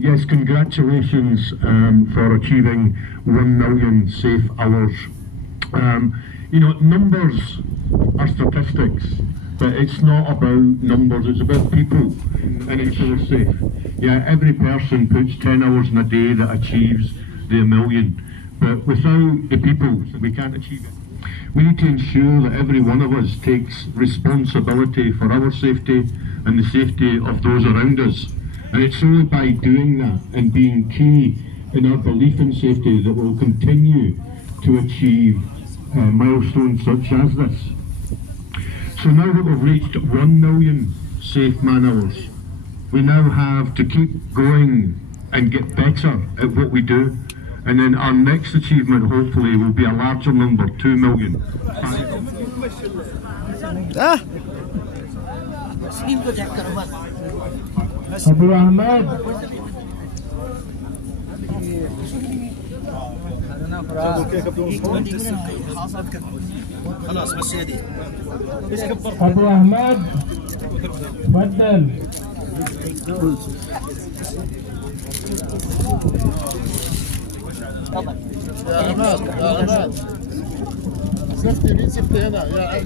Yes, congratulations for achieving 1 million safe hours. You know, numbers are statistics, but it's not about numbers, it's about people and ensure safe. Yeah, every person puts 10 hours in a day that achieves the 1 million, but without the people, we can't achieve it. We need to ensure that every one of us takes responsibility for our safety and the safety of those around us. And it's only by doing that and being key in our belief in safety that we'll continue to achieve milestones such as this. So now that we've reached 1 million safe man hours, we now have to keep going and get better at what we do. And then our next achievement hopefully will be a larger number, 2 million. أبو أحمد خلاص بس يدي أبو أحمد تفضل يا عماد يا عماد سفتي مين سفتي هنا يا